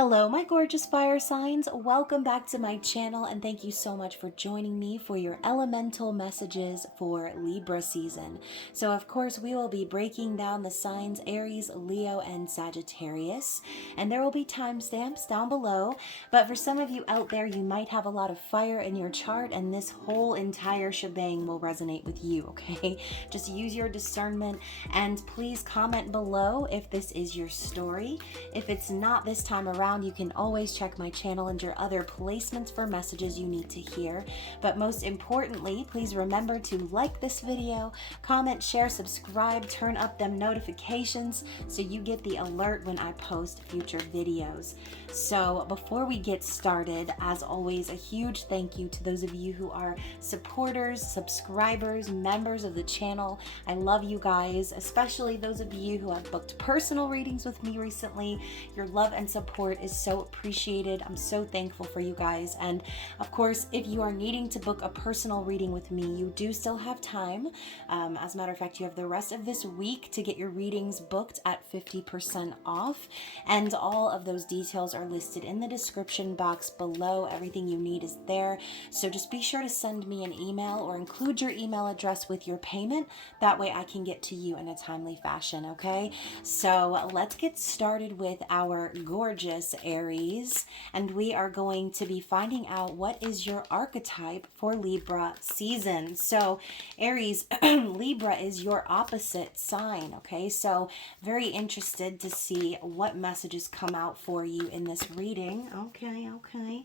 Hello, my gorgeous fire signs. Welcome back to my channel, and thank you so much for joining me for your elemental messages for Libra season. So, of course, we will be breaking down the signs Aries, Leo, and Sagittarius, and there will be timestamps down below. But for some of you out there, you might have a lot of fire in your chart, and this whole entire shebang will resonate with you, okay? Just use your discernment, and please comment below if this is your story. If it's not this time around, you can always check my channel and your other placements for messages you need to hear. But most importantly, please remember to like this video, comment, share, subscribe, turn up them notifications so you get the alert when I post future videos. So before we get started, as always, a huge thank you to those of you who are supporters, subscribers, members of the channel. I love you guys, especially those of you who have booked personal readings with me recently. Your love and support is so appreciated. I'm so thankful for you guys. And of course, if you are needing to book a personal reading with me, you do still have time. As a matter of fact, you have the rest of this week to get your readings booked at 50% off. And all of those details are listed in the description box below. Everything you need is there. So just be sure to send me an email or include your email address with your payment. That way I can get to you in a timely fashion, okay? So let's get started with our gorgeous Aries, and we are going to be finding out what is your archetype for Libra season. So Aries, Libra is your opposite sign, okay? So very interested to see what messages come out for you in this reading. Okay.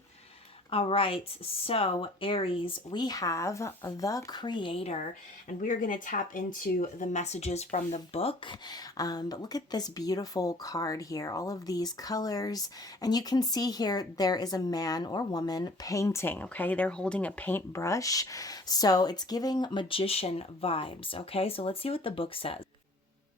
All right, so Aries, we have the Creator, and we are going to tap into the messages from the book. But look at this beautiful card here, all of these colors, and you can see here there is a man or woman painting, okay? They're holding a paintbrush, so it's giving magician vibes, okay? So let's see what the book says.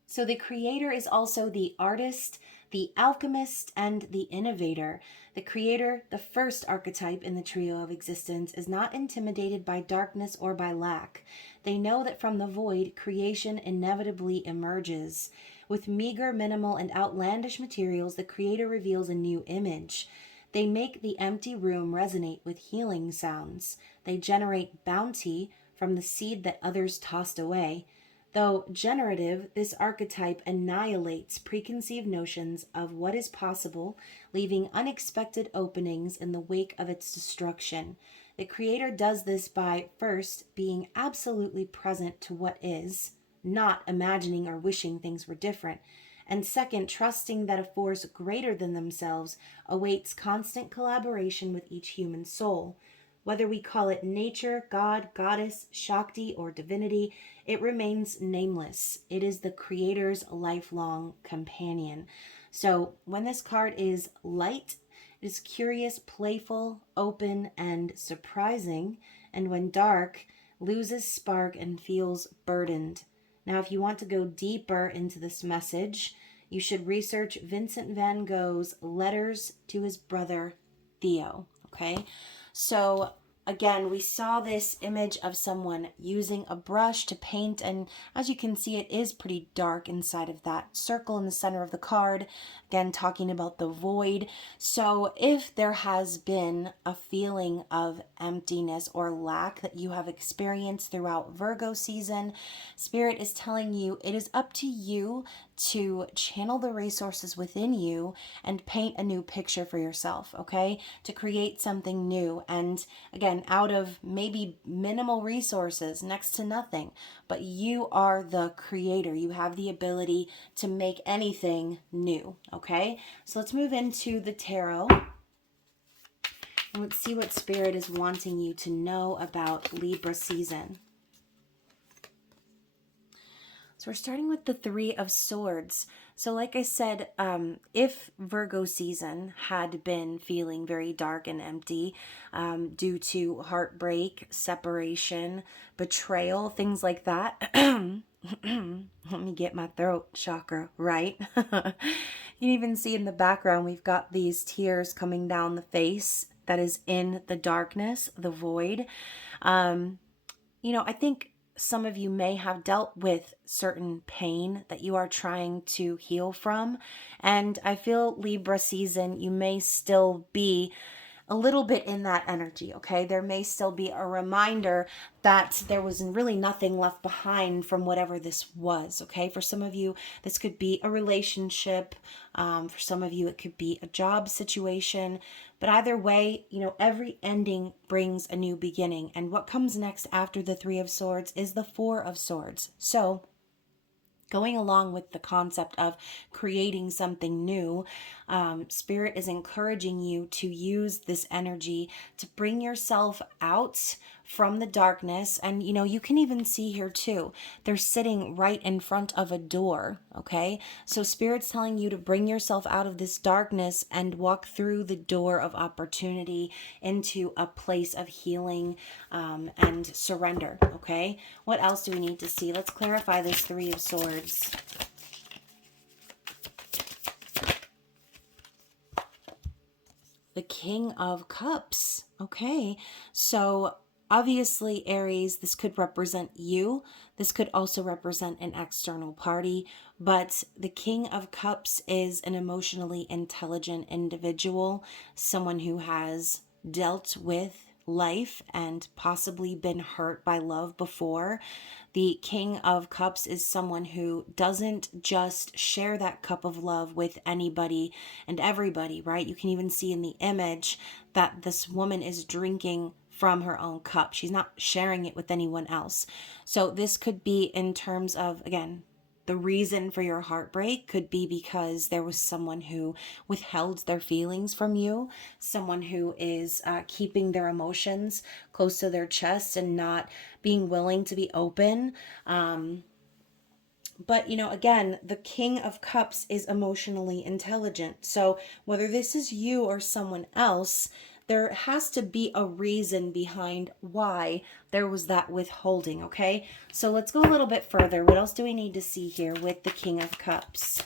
So the Creator is also the artist, the alchemist, and the innovator. The Creator, the first archetype in the trio of existence, is not intimidated by darkness or by lack. They know that from the void, creation inevitably emerges. With meager, minimal, and outlandish materials, the Creator reveals a new image. They make the empty room resonate with healing sounds. They generate bounty from the seed that others tossed away. Though generative, this archetype annihilates preconceived notions of what is possible, leaving unexpected openings in the wake of its destruction. The Creator does this by, first, being absolutely present to what is, not imagining or wishing things were different, and second, trusting that a force greater than themselves awaits constant collaboration with each human soul. Whether we call it nature, God, goddess, Shakti, or divinity, it remains nameless. It is the Creator's lifelong companion. So when this card is light, it is curious, playful, open, and surprising. And when dark, loses spark and feels burdened. Now, if you want to go deeper into this message, you should research Vincent van Gogh's Letters to his brother Theo, okay? So again, we saw this image of someone using a brush to paint, and as you can see, it is pretty dark inside of that circle in the center of the card. Again, talking about the void. So if there has been a feeling of emptiness or lack that you have experienced throughout Virgo season, Spirit is telling you it is up to you to channel the resources within you and paint a new picture for yourself, okay? To create something new. And again, out of maybe minimal resources, next to nothing, but you are the Creator. You have the ability to make anything new, okay? So let's move into the tarot. And let's see what Spirit is wanting you to know about Libra season. So we're starting with the Three of Swords. So like I said, if Virgo season had been feeling very dark and empty due to heartbreak, separation, betrayal, things like that, let me get my throat chakra right. You can even see in the background, we've got these tears coming down the face that is in the darkness, the void. I think some of you may have dealt with certain pain that you are trying to heal from. And I feel Libra season, you may still be a little bit in that energy, okay? There may still be a reminder that there was really nothing left behind from whatever this was, okay? For some of you, this could be a relationship. For some of you, it could be a job situation. But either way, every ending brings a new beginning. And what comes next after the Three of Swords is the Four of Swords. So, going along with the concept of creating something new, Spirit is encouraging you to use this energy to bring yourself out from the darkness. And, you can even see here too, they're sitting right in front of a door, okay? So Spirit's telling you to bring yourself out of this darkness and walk through the door of opportunity into a place of healing and surrender, okay? What else do we need to see? Let's clarify this Three of Swords. The King of Cups. Okay, so obviously, Aries, this could represent you. This could also represent an external party. But the King of Cups is an emotionally intelligent individual, someone who has dealt with life and possibly been hurt by love before. The King of Cups is someone who doesn't just share that cup of love with anybody and everybody, right? You can even see in the image that this woman is drinking from her own cup. She's not sharing it with anyone else. So this could be in terms of, again, the reason for your heartbreak could be because there was someone who withheld their feelings from you, someone who is keeping their emotions close to their chest and not being willing to be open. But, again, the King of Cups is emotionally intelligent. So whether this is you or someone else, there has to be a reason behind why there was that withholding, okay? So let's go a little bit further. What else do we need to see here with the King of Cups?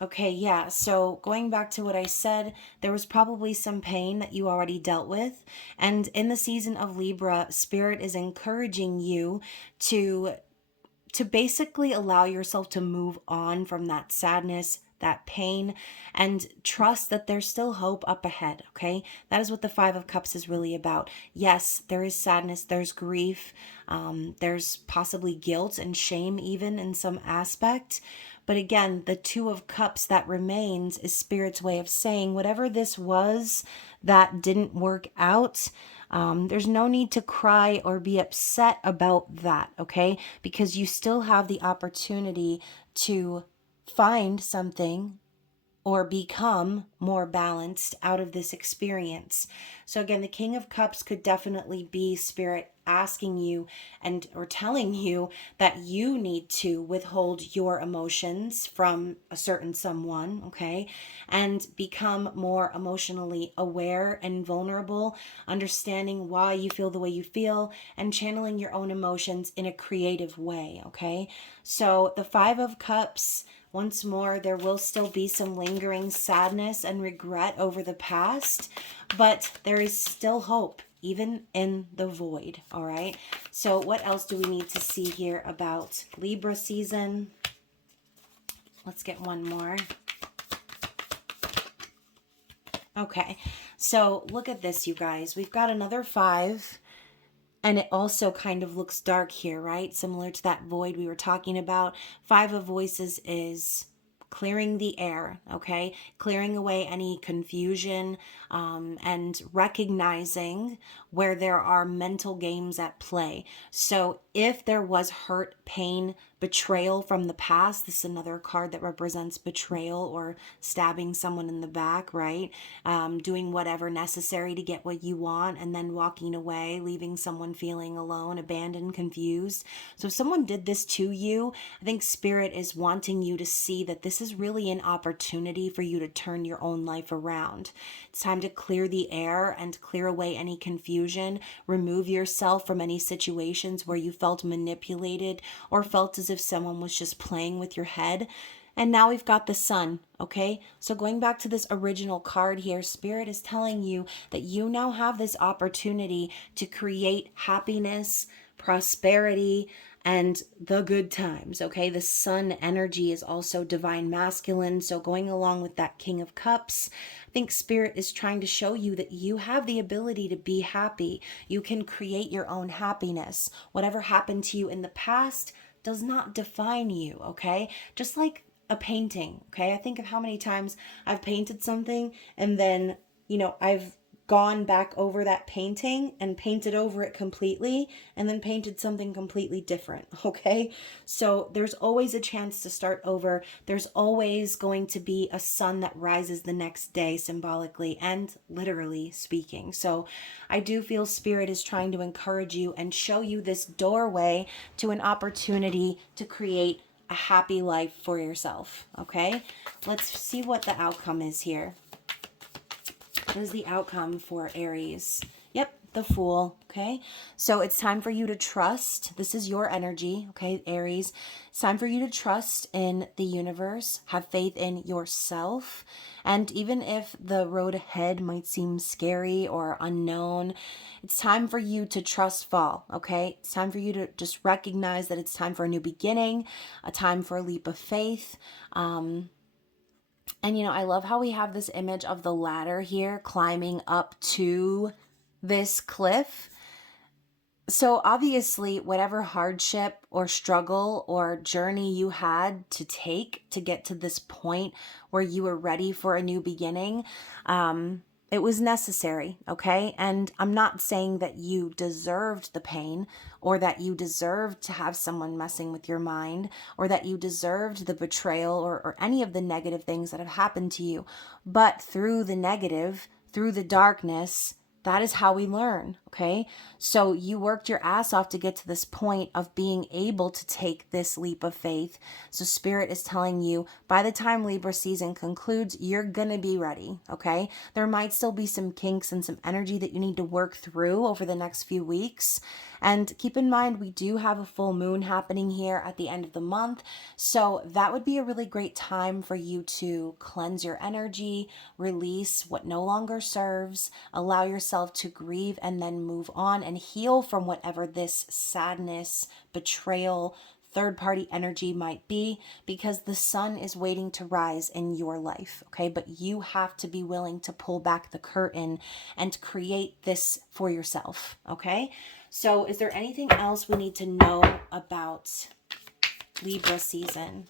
Okay, yeah, so going back to what I said, there was probably some pain that you already dealt with. And in the season of Libra, Spirit is encouraging you to basically allow yourself to move on from that sadness, that pain, and trust that there's still hope up ahead, okay? That is what the Five of Cups is really about. Yes, there is sadness, there's grief, there's possibly guilt and shame even in some aspect. But again, the Two of Cups that remains is Spirit's way of saying whatever this was that didn't work out, there's no need to cry or be upset about that, okay? Because you still have the opportunity to find something or become more balanced out of this experience. So again, the King of Cups could definitely be Spirit asking you or telling you that you need to withhold your emotions from a certain someone, okay? And become more emotionally aware and vulnerable, understanding why you feel the way you feel and channeling your own emotions in a creative way, okay? So the Five of Cups, once more, there will still be some lingering sadness and regret over the past, but there is still hope, even in the void, all right? So what else do we need to see here about Libra season? Let's get one more. Okay, so look at this, you guys. We've got another five. And it also kind of looks dark here, right? Similar to that void we were talking about. Five of Voices is clearing the air, okay? Clearing away any confusion and recognizing where there are mental games at play. So if there was hurt, pain, betrayal from the past, this is another card that represents betrayal or stabbing someone in the back, right? Doing whatever necessary to get what you want and then walking away, leaving someone feeling alone, abandoned, confused. So if someone did this to you, I think Spirit is wanting you to see that this is really an opportunity for you to turn your own life around. It's time to clear the air and clear away any confusion. Remove yourself from any situations where you felt manipulated or felt as if someone was just playing with your head. And now we've got the sun, okay? So going back to this original card here, Spirit is telling you that you now have this opportunity to create happiness, prosperity, and the good times, okay? The sun energy is also divine masculine. So going along with that King of Cups, I think Spirit is trying to show you that you have the ability to be happy. You can create your own happiness. Whatever happened to you in the past does not define you, okay? Just like a painting, okay? I think of how many times I've painted something and then, I've gone back over that painting and painted over it completely and then painted something completely different, okay? So there's always a chance to start over. There's always going to be a sun that rises the next day, symbolically and literally speaking. So I do feel Spirit is trying to encourage you and show you this doorway to an opportunity to create a happy life for yourself, okay? Let's see what the outcome is here. What is the outcome for Aries? Yep, the Fool, okay? So it's time for you to trust. This is your energy, okay, Aries? It's time for you to trust in the universe, have faith in yourself. And even if the road ahead might seem scary or unknown, it's time for you to trust fall, okay? It's time for you to just recognize that it's time for a new beginning, a time for a leap of faith. And I love how we have this image of the ladder here climbing up to this cliff. So obviously, whatever hardship or struggle or journey you had to take to get to this point where you were ready for a new beginning, it was necessary, okay? And I'm not saying that you deserved the pain or that you deserved to have someone messing with your mind or that you deserved the betrayal or any of the negative things that have happened to you. But through the negative, through the darkness, that is how we learn, okay? So you worked your ass off to get to this point of being able to take this leap of faith. So Spirit is telling you, by the time Libra season concludes, you're going to be ready, okay? There might still be some kinks and some energy that you need to work through over the next few weeks. And keep in mind, we do have a full moon happening here at the end of the month. So that would be a really great time for you to cleanse your energy, release what no longer serves, allow yourself to grieve and then move on and heal from whatever this sadness, betrayal, third-party energy might be, because the sun is waiting to rise in your life, okay? But you have to be willing to pull back the curtain and create this for yourself, okay? So is there anything else we need to know about Libra season?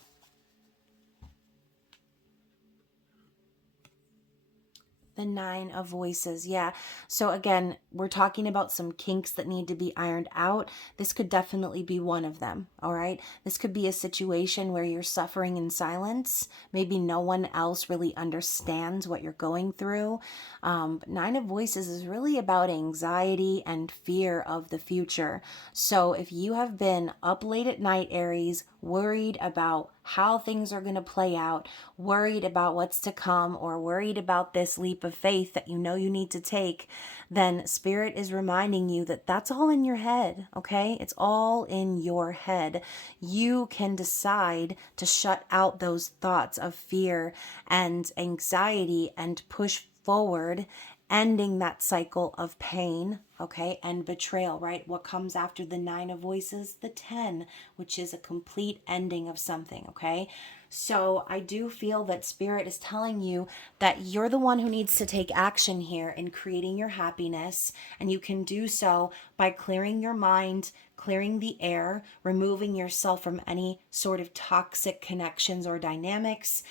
The Nine of Voices. Yeah. So again, we're talking about some kinks that need to be ironed out. This could definitely be one of them. All right. This could be a situation where you're suffering in silence. Maybe no one else really understands what you're going through. But Nine of Voices is really about anxiety and fear of the future. So if you have been up late at night, Aries, worried about how things are going to play out, worried about what's to come, or worried about this leap of faith that you know you need to take, then Spirit is reminding you that that's all in your head, okay? It's all in your head. You can decide to shut out those thoughts of fear and anxiety and push forward, ending that cycle of pain, okay, and betrayal, right? What comes after the Nine of Voices? The 10, which is a complete ending of something, okay? So I do feel that Spirit is telling you that you're the one who needs to take action here in creating your happiness, and you can do so by clearing your mind, clearing the air, removing yourself from any sort of toxic connections or dynamics,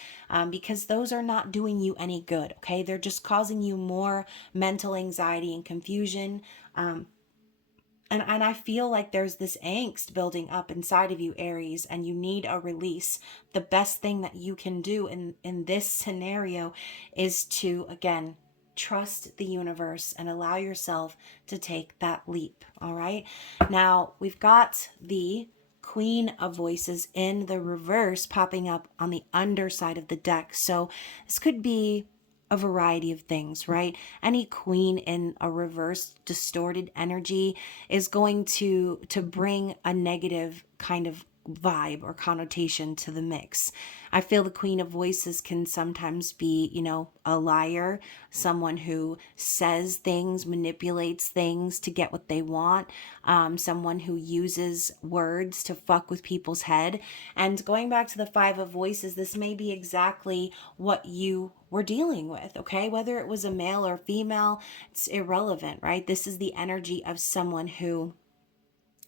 because those are not doing you any good, okay? They're just causing you more mental anxiety and confusion. And I feel like there's this angst building up inside of you, Aries, and you need a release. The best thing that you can do in this scenario is to, again, trust the universe and allow yourself to take that leap, all right? Now, we've got the Queen of Voices in the reverse popping up on the underside of the deck. So this could be a variety of things, right? Any queen in a reverse distorted energy is going to bring a negative kind of vibe or connotation to the mix. I feel the Queen of Voices can sometimes be, a liar, someone who says things, manipulates things to get what they want, someone who uses words to fuck with people's head. And going back to the Five of Voices, this may be exactly what you were dealing with, okay? Whether it was a male or female, it's irrelevant, right? This is the energy of someone who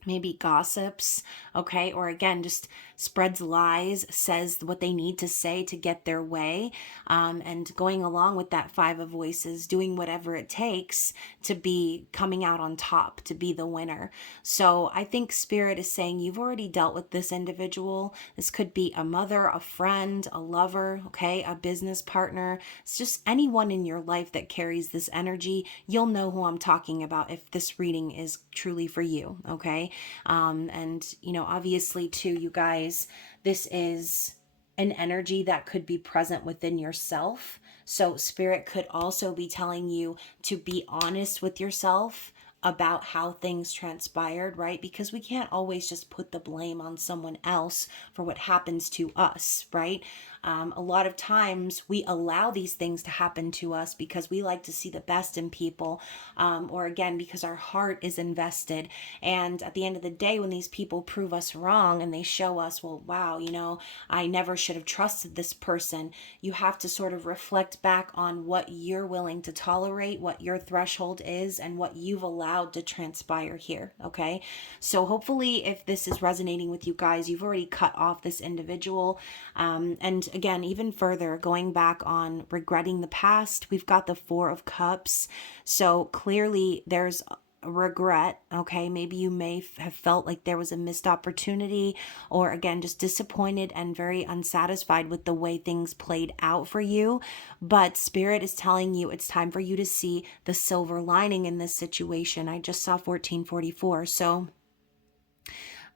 maybe gossips, okay, or again just spreads lies, says what they need to say to get their way, and going along with that Five of Voices, doing whatever it takes to be coming out on top, to be the winner. So I think Spirit is saying you've already dealt with this individual. This could be a mother, a friend, a lover, okay, a business partner. It's just anyone in your life that carries this energy. You'll know who I'm talking about if this reading is truly for you, okay? And obviously too, you guys, this is an energy that could be present within yourself. So Spirit could also be telling you to be honest with yourself about how things transpired, right? Because we can't always just put the blame on someone else for what happens to us, right? A lot of times we allow these things to happen to us because we like to see the best in people, or again, because our heart is invested. And at the end of the day, when these people prove us wrong and they show us, well, wow, I never should have trusted this person, you have to sort of reflect back on what you're willing to tolerate, what your threshold is, and what you've allowed to transpire here, okay? So hopefully if this is resonating with you guys, you've already cut off this individual. And again, even further, going back on regretting the past, we've got the Four of Cups. So clearly there's regret, okay? Maybe you may have felt like there was a missed opportunity, or again, just disappointed and very unsatisfied with the way things played out for you. But Spirit is telling you it's time for you to see the silver lining in this situation. I just saw 1444. So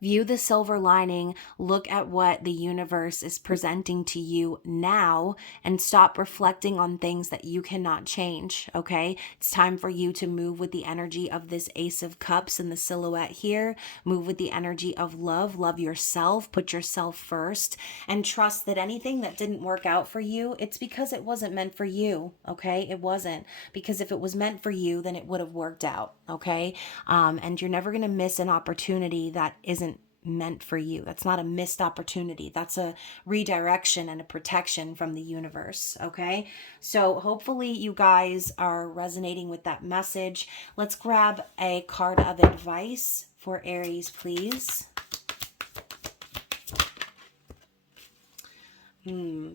view the silver lining, look at what the universe is presenting to you now, and stop reflecting on things that you cannot change, okay? It's time for you to move with the energy of this Ace of Cups in the silhouette here. Move with the energy of love. Love yourself. Put yourself first. And trust that anything that didn't work out for you, it's because it wasn't meant for you, okay? It wasn't. Because if it was meant for you, then it would have worked out, okay? And you're never going to miss an opportunity that isn't meant for you. That's not a missed opportunity. That's a redirection and a protection from the universe, okay? So hopefully you guys are resonating with that message. Let's grab a card of advice for Aries, please.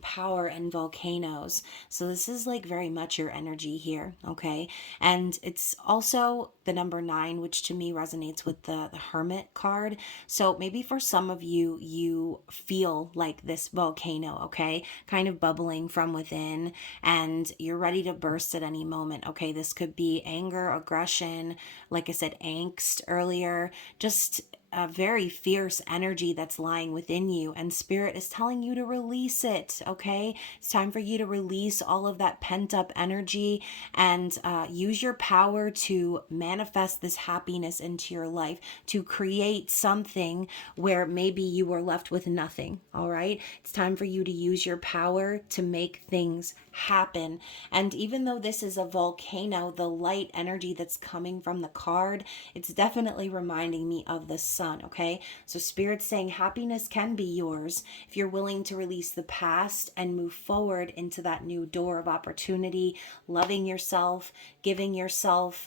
Power and volcanoes. So this is like very much your energy here, okay? And it's also the number 9, which to me resonates with the Hermit card. So maybe for some of you, you feel like this volcano, okay? Kind of bubbling from within, and you're ready to burst at any moment, okay? This could be anger, aggression, like I said, angst earlier, just a very fierce energy that's lying within you, and Spirit is telling you to release it, okay? It's time for you to release all of that pent-up energy and use your power to manifest this happiness into your life, to create something where maybe you were left with nothing, all right? It's time for you to use your power to make things happen. And even though this is a volcano, the light energy that's coming from the card, it's definitely reminding me of the sun, okay? So Spirit's saying happiness can be yours if you're willing to release the past and move forward into that new door of opportunity, loving yourself, giving yourself,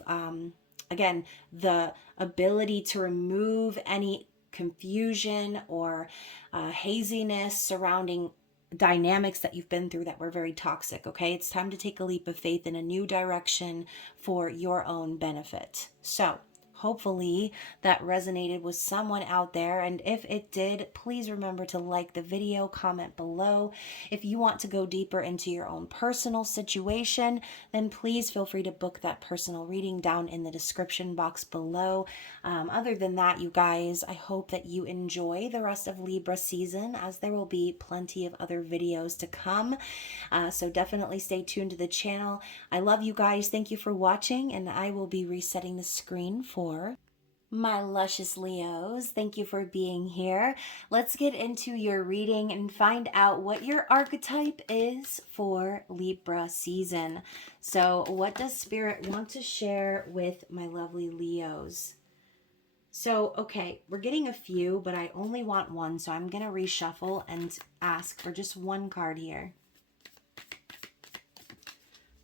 again, the ability to remove any confusion or haziness surrounding dynamics that you've been through that were very toxic, okay? It's time to take a leap of faith in a new direction for your own benefit. So hopefully that resonated with someone out there. And if it did, please remember to like the video, comment below. If you want to go deeper into your own personal situation, then please feel free to book that personal reading down in the description box below. Other than that, you guys, I hope that you enjoy the rest of Libra season, as there will be plenty of other videos to come. So definitely stay tuned to the channel. I love you guys. Thank you for watching, and I will be resetting the screen for My luscious Leos, thank you for being here. Let's get into your reading and find out what your archetype is for Libra season. So, what does Spirit want to share with my lovely Leos? So, okay, we're getting a few, but I only want one, so I'm going to reshuffle and ask for just one card here.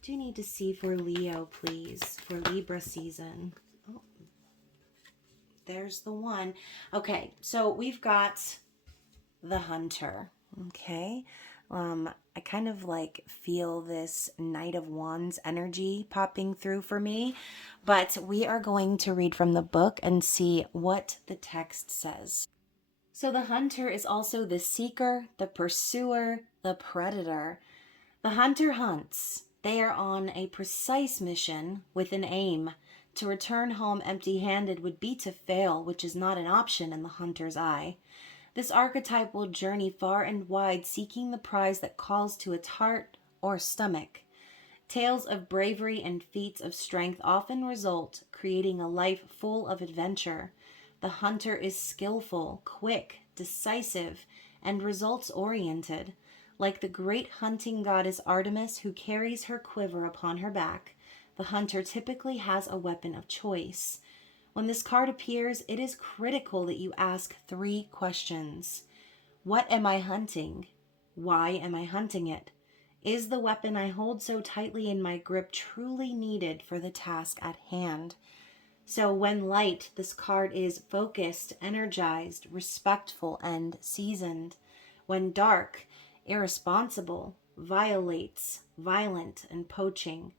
Do you need to see for Leo, please, for Libra season? There's the one. Okay, so we've got the Hunter. Okay. I kind of like feel this Knight of Wands energy popping through for me, but we are going to read from the book and see what the text says. So the Hunter is also the seeker, the pursuer, the predator. The hunter hunts. They are on a precise mission with an aim. To return home empty-handed would be to fail, which is not an option in the hunter's eye. This archetype will journey far and wide, seeking the prize that calls to its heart or stomach. Tales of bravery and feats of strength often result, creating a life full of adventure. The hunter is skillful, quick, decisive, and results-oriented. Like the great hunting goddess Artemis, who carries her quiver upon her back, the hunter typically has a weapon of choice. When this card appears, it is critical that you ask 3 questions. What am I hunting? Why am I hunting it? Is the weapon I hold so tightly in my grip truly needed for the task at hand? So when light, this card is focused, energized, respectful, and seasoned. When dark, irresponsible, violates, violent, and poaching.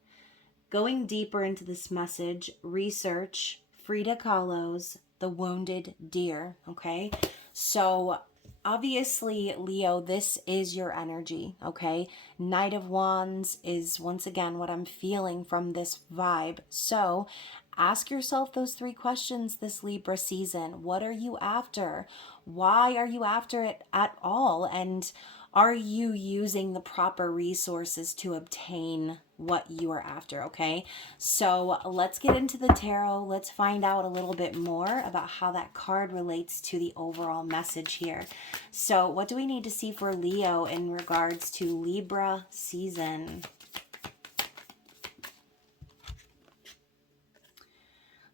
Going deeper into this message, research Frida Kahlo's The Wounded Deer, okay? So obviously, Leo, this is your energy, okay? Knight of Wands is once again what I'm feeling from this vibe. So ask yourself those 3 questions this Libra season. What are you after? Why are you after it at all? And are you using the proper resources to obtain what you are after, okay? So let's get into the tarot. Let's find out a little bit more about how that card relates to the overall message here. So what do we need to see for Leo in regards to Libra season?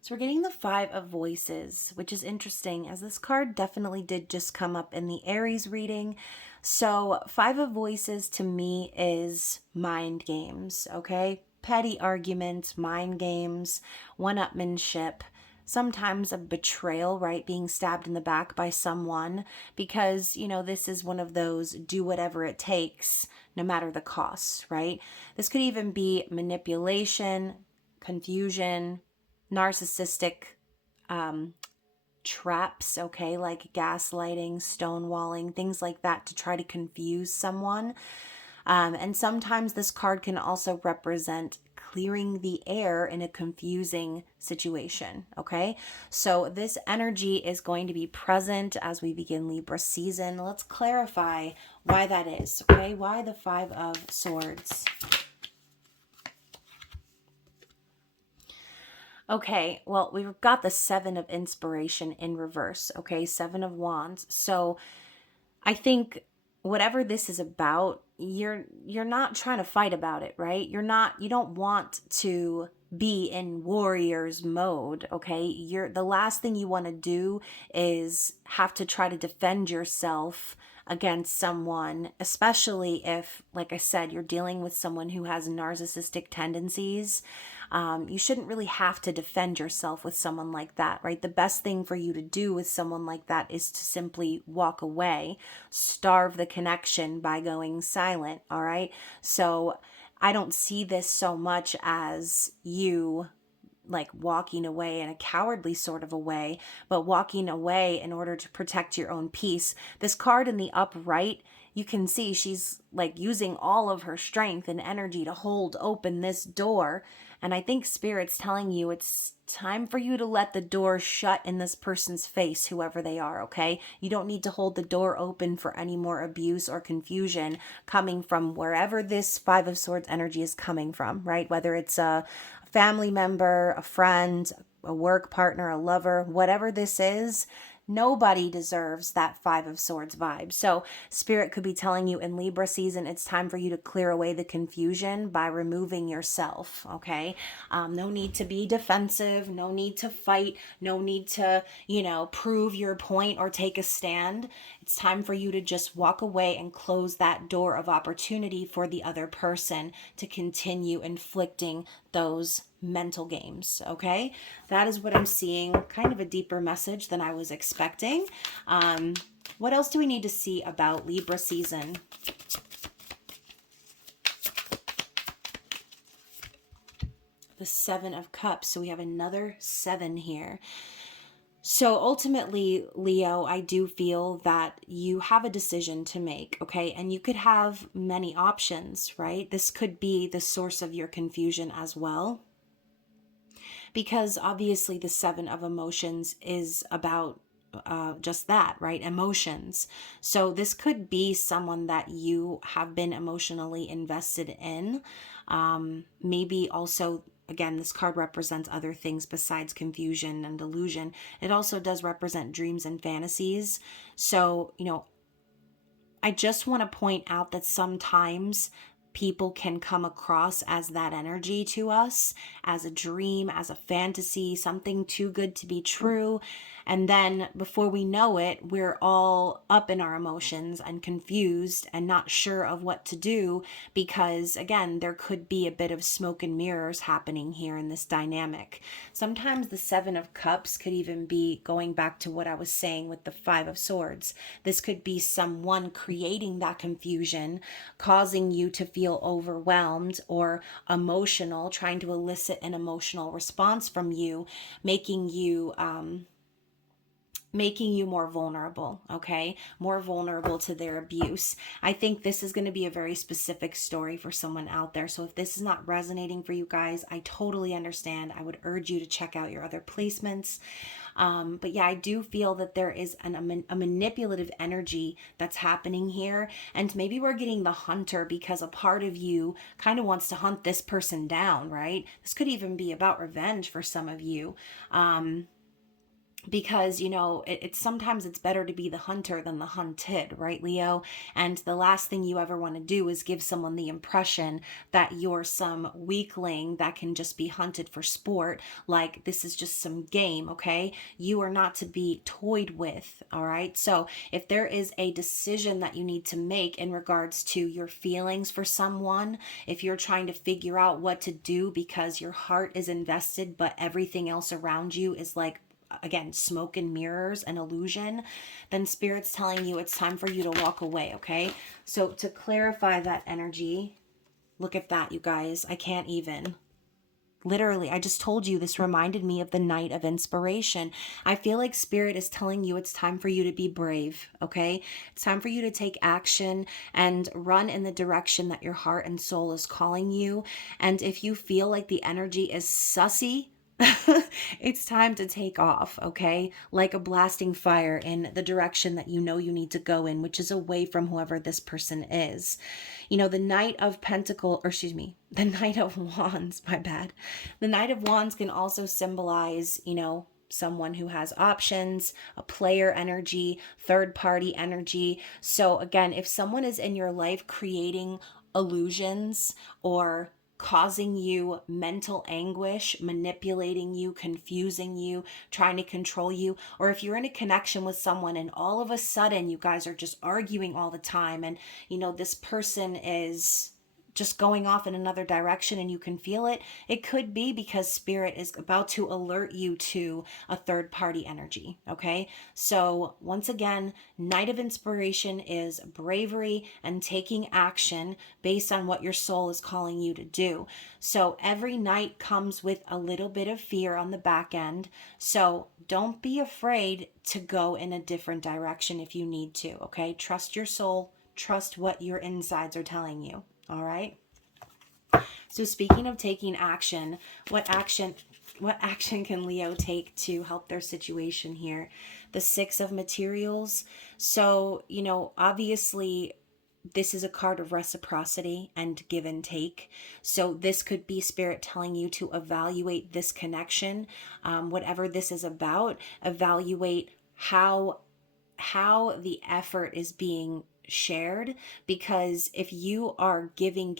So we're getting the 5 of Voices, which is interesting as this card definitely did just come up in the Aries reading. So 5 of Voices to me is mind games, okay? Petty arguments, mind games, one-upmanship, sometimes a betrayal, right? Being stabbed in the back by someone because, you know, this is one of those do whatever it takes, no matter the cost, right? This could even be manipulation, confusion, narcissistic traps, okay, like gaslighting, stonewalling, things like that to try to confuse someone. And sometimes this card can also represent clearing the air in a confusing situation, okay? So this energy is going to be present as we begin Libra season. Let's clarify why that is, okay? Why the 5 of Swords? Okay, well, we've got the 7 of Inspiration in reverse, okay? 7 of Wands. So I think whatever this is about, you're not trying to fight about it, right? You don't want to be in warrior's mode, okay? The last thing you want to do is have to try to defend yourself against someone, especially if, like I said, you're dealing with someone who has narcissistic tendencies. You shouldn't really have to defend yourself with someone like that, right? The best thing for you to do with someone like that is to simply walk away, starve the connection by going silent, all right? So I don't see this so much as you like walking away in a cowardly sort of a way, but walking away in order to protect your own peace. This card in the upright, you can see she's like using all of her strength and energy to hold open this door. And I think Spirit's telling you it's time for you to let the door shut in this person's face, whoever they are, okay? You don't need to hold the door open for any more abuse or confusion coming from wherever this 5 of Swords energy is coming from, right? Whether it's a family member, a friend, a work partner, a lover, whatever this is, nobody deserves that Five of Swords vibe. So Spirit could be telling you in Libra season, it's time for you to clear away the confusion by removing yourself, okay? No need to be defensive, no need to fight, no need to, prove your point or take a stand. It's time for you to just walk away and close that door of opportunity for the other person to continue inflicting those mental games, okay? That is what I'm seeing, kind of a deeper message than I was expecting. What else do we need to see about Libra season? The Seven of Cups. So we have another 7 here. So ultimately, Leo, I do feel that you have a decision to make, okay? And you could have many options, right? This could be the source of your confusion as well. Because obviously the 7 of emotions is about just that, right? Emotions. So this could be someone that you have been emotionally invested in. Maybe also, again, this card represents other things besides confusion and delusion. It also does represent dreams and fantasies. So, I just want to point out that sometimes people can come across as that energy to us, as a dream, as a fantasy, something too good to be true. And then before we know it, we're all up in our emotions and confused and not sure of what to do because, again, there could be a bit of smoke and mirrors happening here in this dynamic. Sometimes the 7 of Cups could even be going back to what I was saying with the 5 of Swords. This could be someone creating that confusion, causing you to feel overwhelmed or emotional, trying to elicit an emotional response from you, making you more vulnerable, okay? More vulnerable to their abuse. I think this is going to be a very specific story for someone out there. So if this is not resonating for you guys, I totally understand. I would urge you to check out your other placements. But yeah, I do feel that there is a manipulative energy that's happening here. And maybe we're getting the hunter because a part of you kind of wants to hunt this person down, right? This could even be about revenge for some of you. Because it's sometimes it's better to be the hunter than the hunted, right, Leo? And the last thing you ever want to do is give someone the impression that you're some weakling that can just be hunted for sport, like this is just some game, okay? You are not to be toyed with, all right? So if there is a decision that you need to make in regards to your feelings for someone, if you're trying to figure out what to do because your heart is invested but everything else around you is like, again, smoke and mirrors and illusion, then Spirit's telling you it's time for you to walk away, okay? So to clarify that energy, look at that, you guys. I can't even. Literally, I just told you this reminded me of the Night of Inspiration. I feel like Spirit is telling you it's time for you to be brave, okay? It's time for you to take action and run in the direction that your heart and soul is calling you. And if you feel like the energy is sussy, it's time to take off, okay? Like a blasting fire in the direction that you know you need to go in, which is away from whoever this person is. The Knight of the Knight of Wands, my bad. The Knight of Wands can also symbolize, someone who has options, a player energy, third party energy. So again, if someone is in your life creating illusions or causing you mental anguish, manipulating you, confusing you, trying to control you, or if you're in a connection with someone and all of a sudden you guys are just arguing all the time and this person is just going off in another direction and you can feel it, it could be because Spirit is about to alert you to a third party energy, okay? So once again, Night of Inspiration is bravery and taking action based on what your soul is calling you to do. So every night comes with a little bit of fear on the back end. So don't be afraid to go in a different direction if you need to, okay? Trust your soul, trust what your insides are telling you. All right. So speaking of taking action, what action can Leo take to help their situation here? The 6 of Materials. So, obviously this is a card of reciprocity and give and take. So this could be Spirit telling you to evaluate this connection, whatever this is about. Evaluate how the effort is being shared, because if you are giving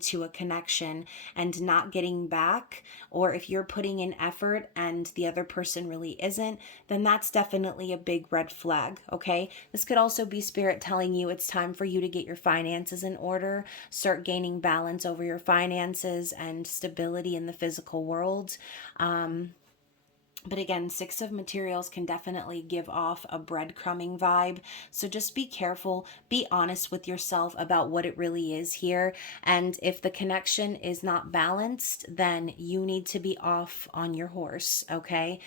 to a connection and not getting back, or if you're putting in effort and the other person really isn't, then that's definitely a big red flag. Okay, this could also be Spirit telling you it's time for you to get your finances in order, start gaining balance over your finances and stability in the physical world. But again, Six of Materials can definitely give off a breadcrumbing vibe. So just be careful, be honest with yourself about what it really is here. And if the connection is not balanced, then you need to be off on your horse, okay?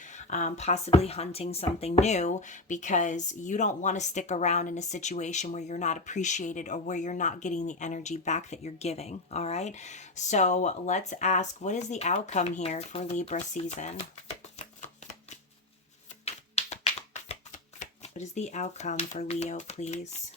Possibly hunting something new, because you don't want to stick around in a situation where you're not appreciated or where you're not getting the energy back that you're giving, all right? So let's ask, what is the outcome here for Libra season? What is the outcome for Leo, please?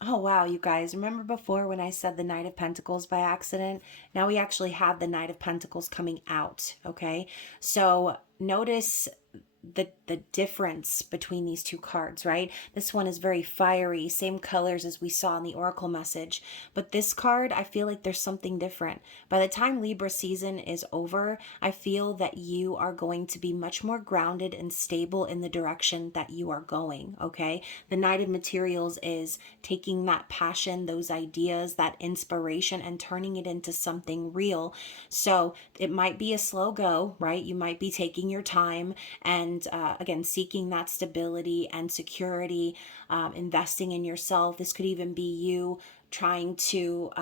Oh, wow, you guys. Remember before when I said the Knight of Pentacles by accident? Now we actually have the Knight of Pentacles coming out, okay? So notice the difference between these two cards, right? This one is very fiery, same colors as we saw in the oracle message, but this card, I feel like there's something different. By the time Libra season is over, I feel that you are going to be much more grounded and stable in the direction that you are going, okay? The Knight of Materials is taking that passion, those ideas, that inspiration, and turning it into something real. So it might be a slow go, right? You might be taking your time and again, seeking that stability and security, investing in yourself. This could even be you trying to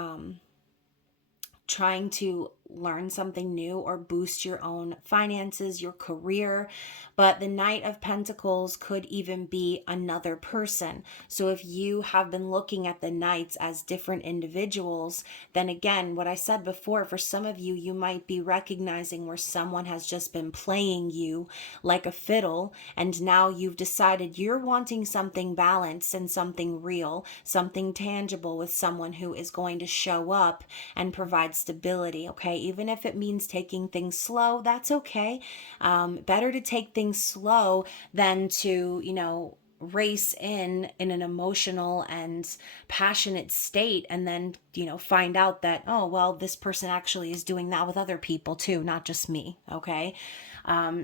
learn something new or boost your own finances, your career. But the Knight of Pentacles could even be another person. So if you have been looking at the Knights as different individuals, then again, what I said before, for some of you, you might be recognizing where someone has just been playing you like a fiddle, and now you've decided you're wanting something balanced and something real, something tangible with someone who is going to show up and provide stability, okay? Even if it means taking things slow, that's okay. Better to take things slow than to, race in an emotional and passionate state, and then find out that, oh well, this person actually is doing that with other people too, not just me, okay?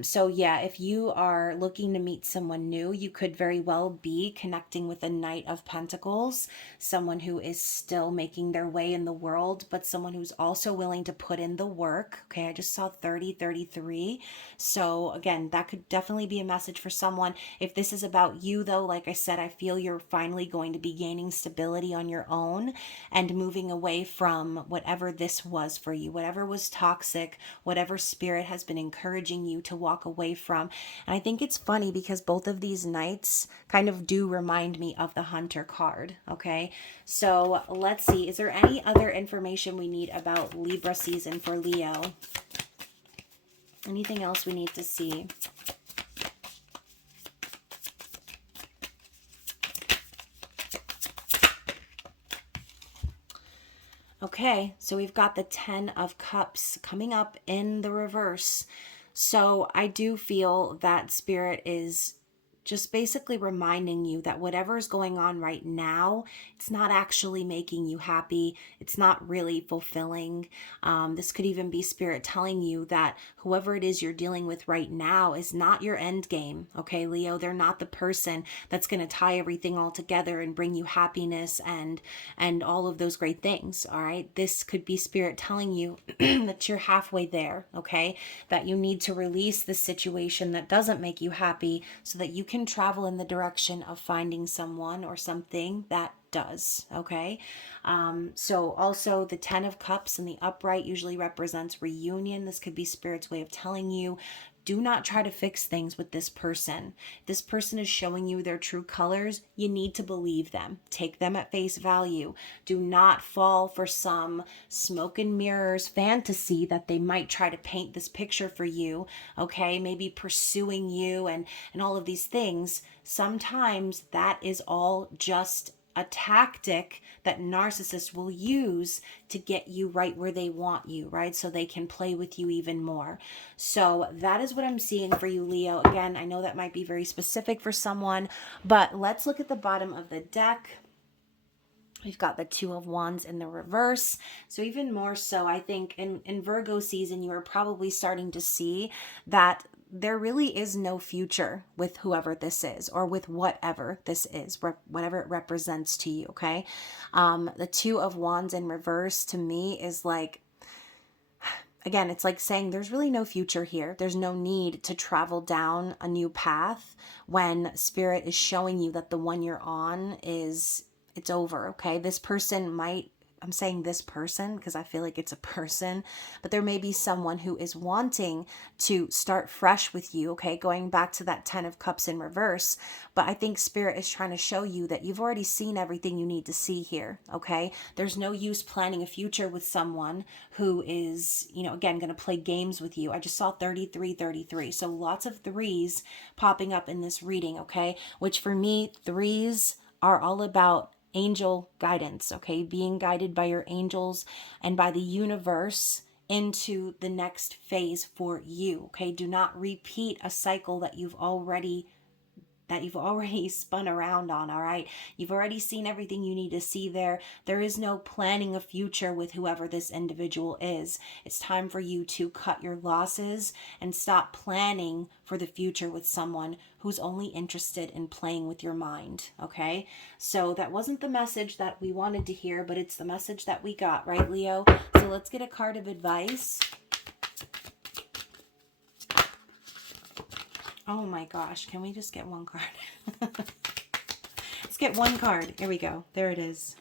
So yeah, if you are looking to meet someone new, you could very well be connecting with a Knight of Pentacles, someone who is still making their way in the world, but someone who's also willing to put in the work. Okay, I just saw 3033. So again, that could definitely be a message for someone. If this is about you though, like I said, I feel you're finally going to be gaining stability on your own and moving away from whatever this was for you, whatever was toxic, whatever spirit has been encouraging you to walk away from. And I think it's funny because both of these Knights kind of do remind me of the Hunter card, okay? So let's see, is there any other information we need about Libra season for Leo? Anything else we need to see? Okay, so we've got the 10 of Cups coming up in the reverse. So I do feel that Spirit is just basically reminding you that whatever is going on right now, it's not actually making you happy. It's not really fulfilling. This could even be Spirit telling you that whoever it is you're dealing with right now is not your end game. Okay, Leo, they're not the person that's going to tie everything all together and bring you happiness and all of those great things. All right, this could be Spirit telling you that you're halfway there. Okay, that you need to release the situation that doesn't make you happy so that you can travel in the direction of finding someone or something that does, okay? So also the 10 of Cups in the upright usually represents reunion. This could be Spirit's way of telling you, do not try to fix things with this person. This person is showing you their true colors. You need to believe them. Take them at face value. Do not fall for some smoke and mirrors fantasy that they might try to paint this picture for you, okay? Maybe pursuing you and all of these things. Sometimes that is all just a tactic that narcissists will use to get you right where they want you, right? So they can play with you even more. So that is what I'm seeing for you, Leo. Again, I know that might be very specific for someone, but let's look at the bottom of the deck. We've got the Two of Wands in the reverse. So even more so, I think in Virgo season, you are probably starting to see that there really is no future with whoever this is, or with whatever this is, whatever it represents to you, okay? The Two of Wands in reverse to me is like, again, it's like saying there's really no future here. There's no need to travel down a new path when Spirit is showing you that the one you're on it's over, okay? This person might, I'm saying this person because I feel like it's a person, but there may be someone who is wanting to start fresh with you, okay? Going back to that 10 of Cups in reverse. But I think Spirit is trying to show you that you've already seen everything you need to see here, okay? There's no use planning a future with someone who is, again, going to play games with you. I just saw 33. So lots of threes popping up in this reading, okay? Which for me, threes are all about angel guidance, okay? Being guided by your angels and by the universe into the next phase for you, okay? Do not repeat a cycle that you've already spun around on, all right? You've already seen everything you need to see there. There is no planning a future with whoever this individual is. It's time for you to cut your losses and stop planning for the future with someone who's only interested in playing with your mind, okay? So that wasn't the message that we wanted to hear, but it's the message that we got, right, Leo? So let's get a card of advice. Oh my gosh, can we just get one card? Let's get one card. Here we go. There it is.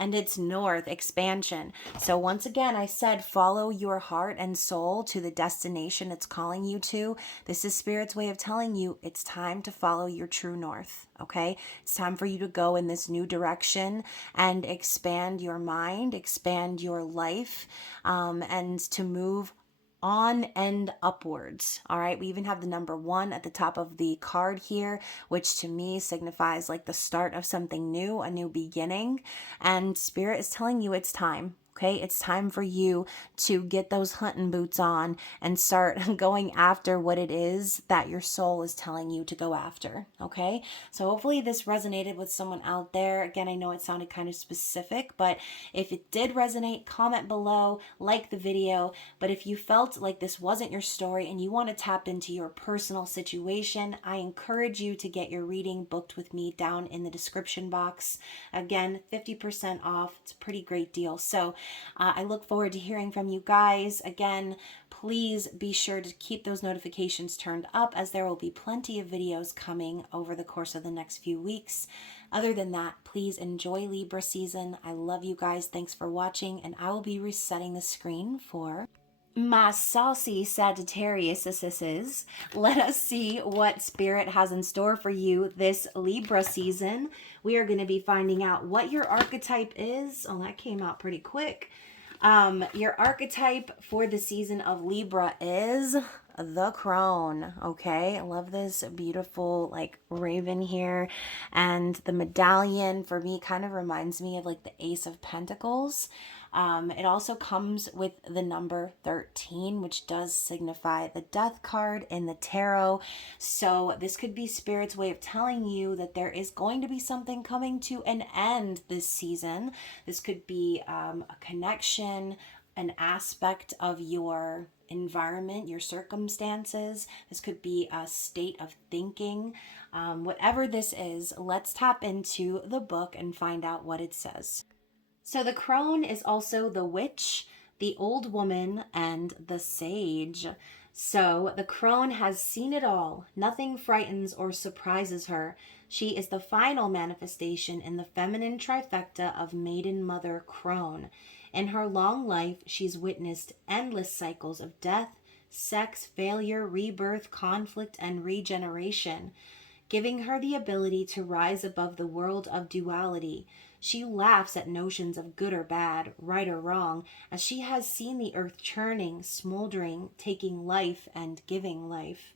And it's North, expansion. So once again, I said follow your heart and soul to the destination it's calling you to. This is Spirit's way of telling you it's time to follow your true north, okay? It's time for you to go in this new direction and expand your mind, expand your life, and to move on and upwards. All right. We even have the number 1 at the top of the card here, which to me signifies like the start of something new, a new beginning. And Spirit is telling you it's time. Okay, it's time for you to get those hunting boots on and start going after what it is that your soul is telling you to go after. Okay, so hopefully this resonated with someone out there. Again, I know it sounded kind of specific, but if it did resonate, comment below, like the video. But if you felt like this wasn't your story and you want to tap into your personal situation, I encourage you to get your reading booked with me down in the description box. Again, 50% off. It's a pretty great deal. So I look forward to hearing from you guys. Again, please be sure to keep those notifications turned up, as there will be plenty of videos coming over the course of the next few weeks. Other than that, please enjoy Libra season. I love you guys. Thanks for watching, and I will be resetting the screen for my saucy Sagittarius. Let us see what Spirit has in store for you this Libra season. We are going to be finding out what your archetype is. Oh, that came out pretty quick. Your archetype for the season of Libra is the crone. Okay, I love this beautiful like raven here, and the medallion for me kind of reminds me of like the Ace of Pentacles. It also comes with the number 13, which does signify the death card in the tarot. So this could be Spirit's way of telling you that there is going to be something coming to an end this season. This could be a connection, an aspect of your environment, your circumstances. This could be a state of thinking. Whatever this is, let's tap into the book and find out what it says. So the crone is also the witch, the old woman, and the sage. So the crone has seen it all. Nothing frightens or surprises her. She is the final manifestation in the feminine trifecta of maiden mother crone. In her long life, she's witnessed endless cycles of death, sex, failure, rebirth, conflict, and regeneration, giving her the ability to rise above the world of duality. She laughs at notions of good or bad, right or wrong, as she has seen the earth churning, smoldering, taking life and giving life.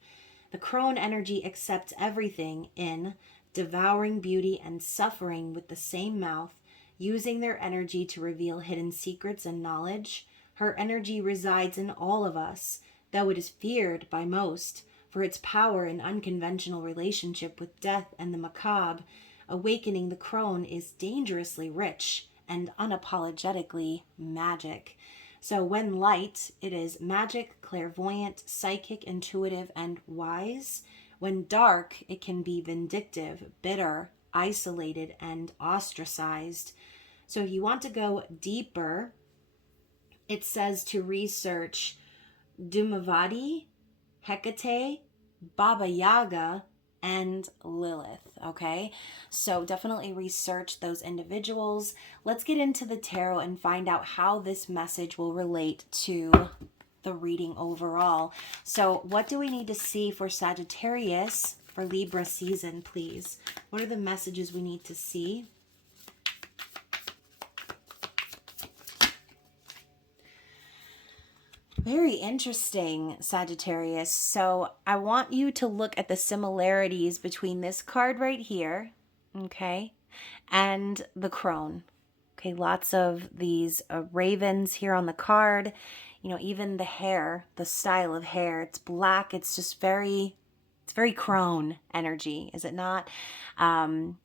The crone energy accepts everything in, devouring beauty and suffering with the same mouth, using their energy to reveal hidden secrets and knowledge. Her energy resides in all of us, though it is feared by most for its power in unconventional relationship with death and the macabre. Awakening the crone is dangerously rich and unapologetically magic. So when light, it is magic, clairvoyant, psychic, intuitive, and wise. When dark, it can be vindictive, bitter, isolated, and ostracized. So if you want to go deeper, it says to research Dumavadi, Hecate, Baba Yaga, and Lilith. Okay, so definitely research those individuals. Let's get into the tarot and find out how this message will relate to the reading overall. So what do we need to see for Sagittarius for Libra season, please? What are the messages we need to see? Very interesting, Sagittarius. So I want you to look at the similarities between this card right here, okay, and the crone. Okay, lots of these ravens here on the card. You know, even the hair, the style of hair, it's black. It's just very crone energy, is it not?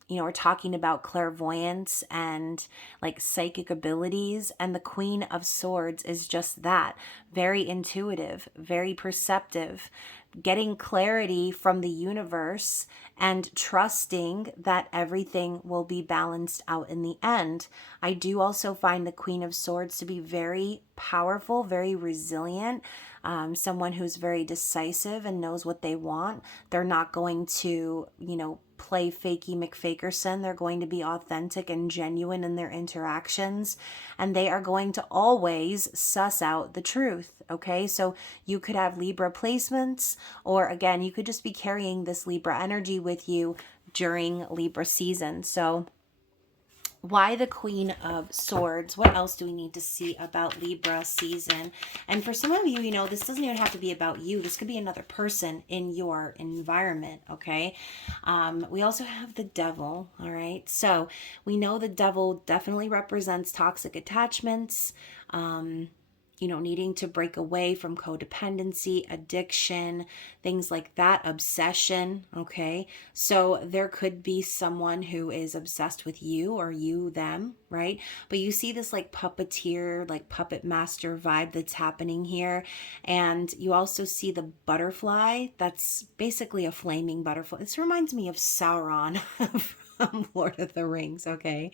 We're talking about clairvoyance and like psychic abilities, and the Queen of Swords is just that. Very intuitive, very perceptive, getting clarity from the universe and trusting that everything will be balanced out in the end. I do also find the Queen of Swords to be very powerful, very resilient, someone who's very decisive and knows what they want. They're not going to, play fakey McFakerson. They're going to be authentic and genuine in their interactions, and they are going to always suss out the truth. Okay, so you could have Libra placements, or again, you could just be carrying this Libra energy with you during Libra season. So why the Queen of Swords? What else do we need to see about Libra season? And for some of you, this doesn't even have to be about you. This could be another person in your environment, okay? We also have the Devil, all right? So we know the Devil definitely represents toxic attachments, needing to break away from codependency, addiction, things like that, obsession, okay? So there could be someone who is obsessed with you or you, them, right? But you see this like puppeteer, like puppet master vibe that's happening here. And you also see the butterfly. That's basically a flaming butterfly. This reminds me of Sauron from Lord of the Rings, okay?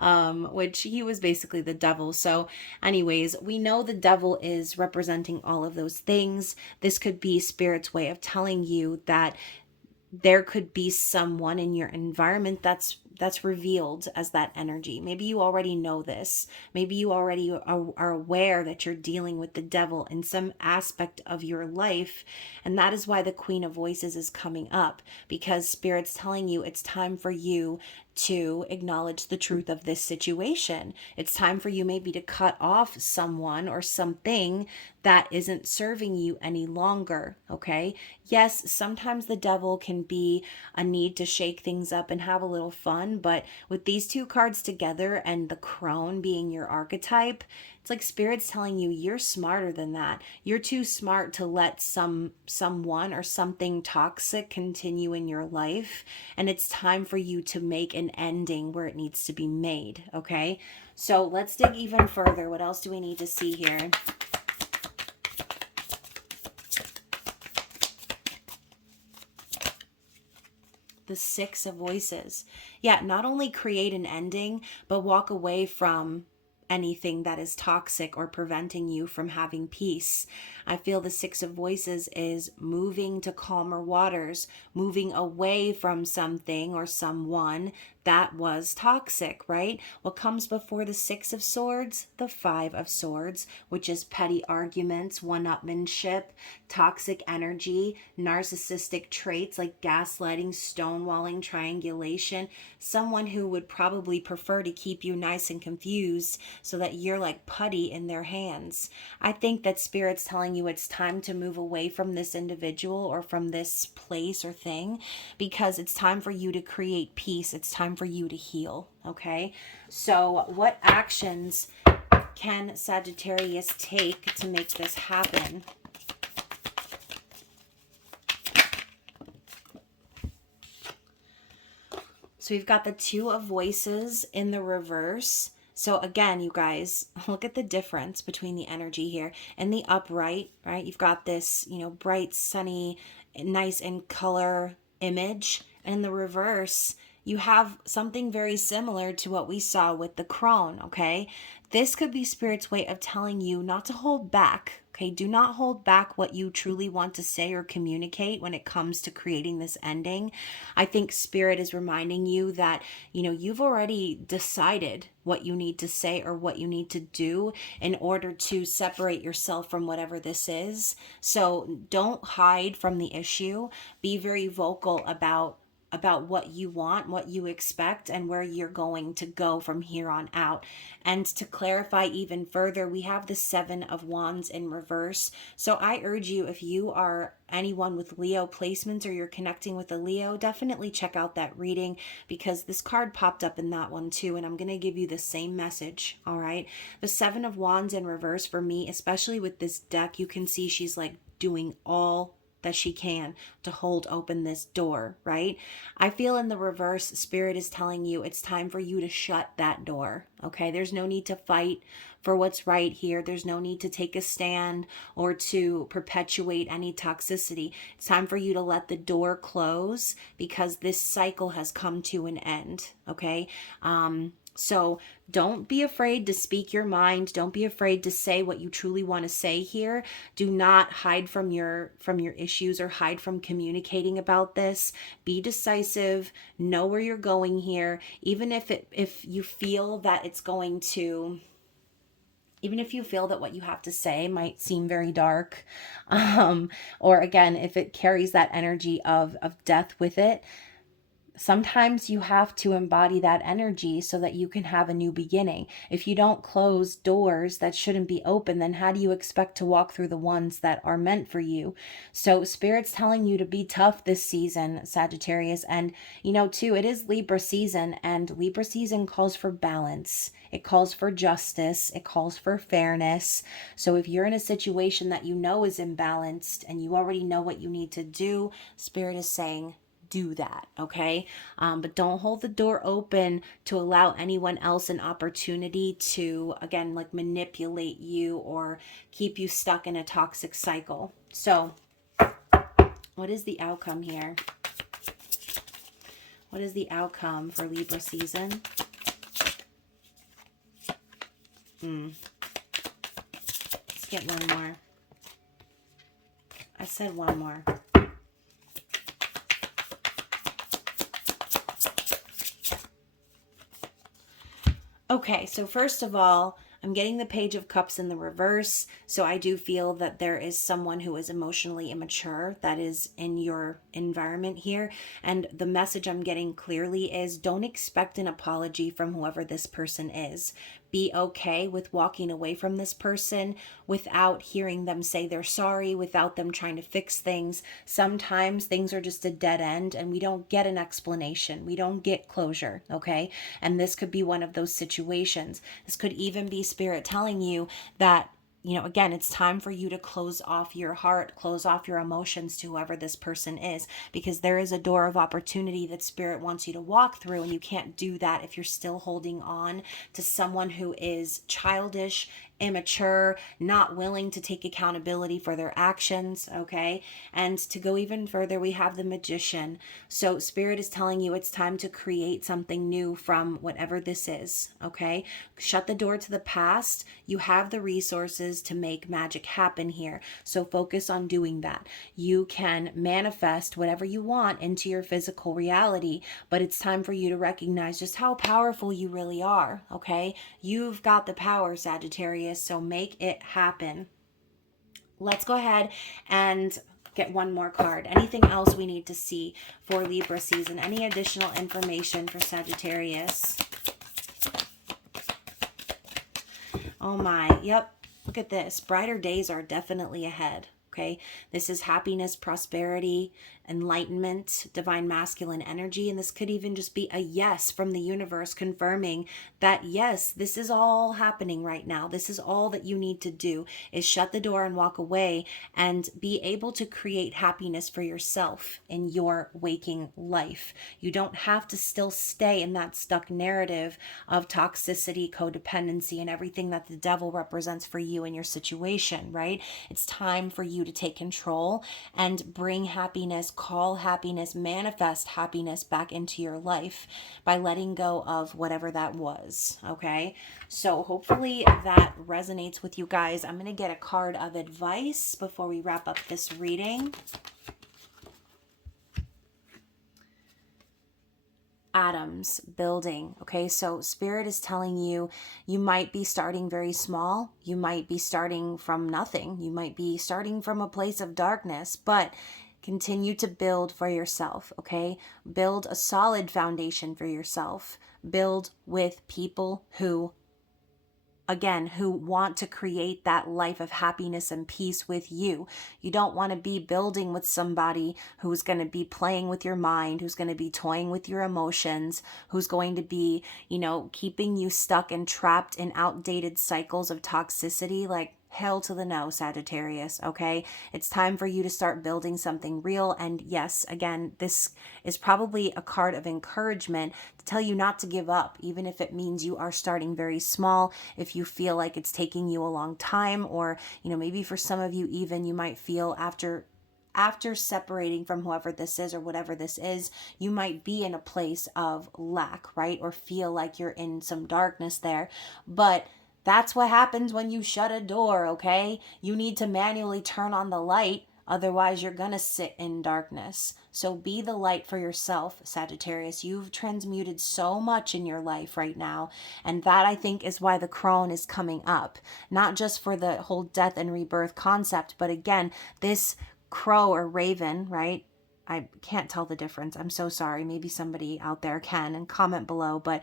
Which he was basically the devil. So anyways, we know the devil is representing all of those things. This could be Spirit's way of telling you that there could be someone in your environment that's revealed as that energy. Maybe you already know this. Maybe you already are aware that you're dealing with the devil in some aspect of your life. And that is why the Queen of Voices is coming up, because Spirit's telling you it's time for you to acknowledge the truth of this situation. It's time for you maybe to cut off someone or something that isn't serving you any longer, okay? Yes, sometimes the devil can be a need to shake things up and have a little fun, but with these two cards together and the crone being your archetype, it's like Spirit's telling you you're smarter than that. You're too smart to let someone or something toxic continue in your life, and it's time for you to make an ending where it needs to be made, okay? So let's dig even further. What else do we need to see here? The Six of Voices. Yeah, not only create an ending, but walk away from anything that is toxic or preventing you from having peace. I feel the Six of Voices is moving to calmer waters, moving away from something or someone that was toxic, right? What comes before the Six of Swords? The Five of Swords, which is petty arguments, one-upmanship, toxic energy, narcissistic traits like gaslighting, stonewalling, triangulation, someone who would probably prefer to keep you nice and confused so that you're like putty in their hands. I think that Spirit's telling you it's time to move away from this individual or from this place or thing, because it's time for you to create peace. It's time for you to heal, okay? So what actions can Sagittarius take to make this happen? So we've got the Two of Voices in the reverse. So again, you guys, look at the difference between the energy here. In the upright, right, you've got this, bright, sunny, nice in color image. And in the reverse, you have something very similar to what we saw with the crone, okay? This could be Spirit's way of telling you not to hold back, okay? Do not hold back what you truly want to say or communicate when it comes to creating this ending. I think Spirit is reminding you that, you've already decided what you need to say or what you need to do in order to separate yourself from whatever this is. So don't hide from the issue. Be very vocal about what you want, what you expect, and where you're going to go from here on out. And to clarify even further, we have the Seven of Wands in reverse. So I urge you, if you are anyone with Leo placements or you're connecting with a Leo, definitely check out that reading, because this card popped up in that one too, and I'm going to give you the same message, all right? The Seven of Wands in reverse for me, especially with this deck, you can see she's like doing all that she can to hold open this door, right? I feel in the reverse, Spirit is telling you it's time for you to shut that door, okay? There's no need to fight for what's right here. There's no need to take a stand or to perpetuate any toxicity. It's time for you to let the door close, because this cycle has come to an end, okay? So don't be afraid to speak your mind. Don't be afraid to say what you truly want to say here. Do not hide from your issues or hide from communicating about this. Be decisive. Know where you're going here. Even if you feel that it's going to, even if you feel that what you have to say might seem very dark, or again, if it carries that energy of death with it, sometimes you have to embody that energy so that you can have a new beginning. If you don't close doors that shouldn't be open, then how do you expect to walk through the ones that are meant for you? So Spirit's telling you to be tough this season, Sagittarius. And, too, it is Libra season, and Libra season calls for balance. It calls for justice. It calls for fairness. So if you're in a situation that is imbalanced and you already know what you need to do, Spirit is saying, do that, okay? But don't hold the door open to allow anyone else an opportunity to, again, like manipulate you or keep you stuck in a toxic cycle. So what is the outcome here? What is the outcome for Libra season? Let's get one more. I said one more. Okay, so first of all, I'm getting the Page of Cups in the reverse. So I do feel that there is someone who is emotionally immature that is in your environment here. And the message I'm getting clearly is don't expect an apology from whoever this person is. Be okay with walking away from this person without hearing them say they're sorry, without them trying to fix things. Sometimes things are just a dead end and we don't get an explanation. We don't get closure, okay? And this could be one of those situations. This could even be Spirit telling you that, again, it's time for you to close off your heart, close off your emotions to whoever this person is, because there is a door of opportunity that Spirit wants you to walk through, and you can't do that if you're still holding on to someone who is childish, immature, not willing to take accountability for their actions, okay? And to go even further, we have the Magician. So Spirit is telling you it's time to create something new from whatever this is, okay? Shut the door to the past. You have the resources to make magic happen here. So focus on doing that. You can manifest whatever you want into your physical reality, but it's time for you to recognize just how powerful you really are, okay? You've got the power, Sagittarius. So make it happen. Let's go ahead and get one more card. Anything else we need to see for Libra season? Any additional information for Sagittarius? Oh my, yep. Look at this. Brighter days are definitely ahead. Okay, this is happiness, prosperity, enlightenment, divine masculine energy. And this could even just be a yes from the universe confirming that, yes, this is all happening right now. This is all that you need to do is shut the door and walk away and be able to create happiness for yourself in your waking life. You don't have to still stay in that stuck narrative of toxicity, codependency, and everything that the devil represents for you in your situation, right? It's time for you to take control and bring happiness, call happiness, manifest happiness back into your life by letting go of whatever that was, okay? So hopefully that resonates with you guys. I'm going to get a card of advice before we wrap up this reading. Atoms, building. Okay, so Spirit is telling you, you might be starting very small. You might be starting from nothing. You might be starting from a place of darkness, but continue to build for yourself, okay? Build a solid foundation for yourself. Build with people who want to create that life of happiness and peace with you. You don't want to be building with somebody who's going to be playing with your mind, who's going to be toying with your emotions, who's going to be, keeping you stuck and trapped in outdated cycles of toxicity. Like, hell to the no, Sagittarius, okay? It's time for you to start building something real. And yes, again, this is probably a card of encouragement to tell you not to give up, even if it means you are starting very small. If you feel like it's taking you a long time, or, maybe for some of you, even you might feel after separating from whoever this is or whatever this is, you might be in a place of lack, right? Or feel like you're in some darkness there. But that's what happens when you shut a door, okay? You need to manually turn on the light. Otherwise, you're going to sit in darkness. So be the light for yourself, Sagittarius. You've transmuted so much in your life right now. And that, I think, is why the crone is coming up. Not just for the whole death and rebirth concept, but again, this crow or raven, right? I can't tell the difference. I'm so sorry. Maybe somebody out there can and comment below. But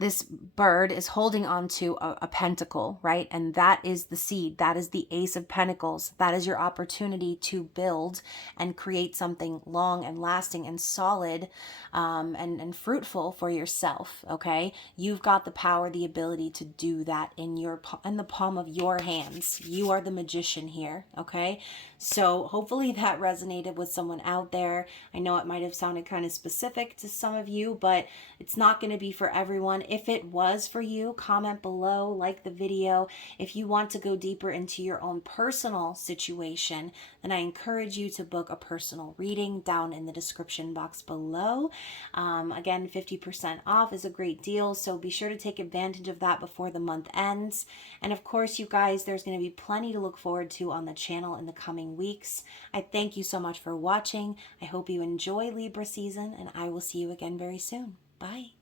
this bird is holding on to a pentacle, right? And that is the seed. That is the Ace of Pentacles. That is your opportunity to build and create something long and lasting and solid and fruitful for yourself, okay? You've got the power, the ability to do that in the palm of your hands. You are the magician here, okay? So hopefully that resonated with someone out there. I know it might have sounded kind of specific to some of you, but it's not going to be for everyone. If it was for you, comment below, like the video. If you want to go deeper into your own personal situation, then I encourage you to book a personal reading down in the description box below. Again, 50% off is a great deal, so be sure to take advantage of that before the month ends. And of course, you guys, there's going to be plenty to look forward to on the channel in the coming weeks. I thank you so much for watching. I hope you enjoy Libra season, and I will see you again very soon. Bye.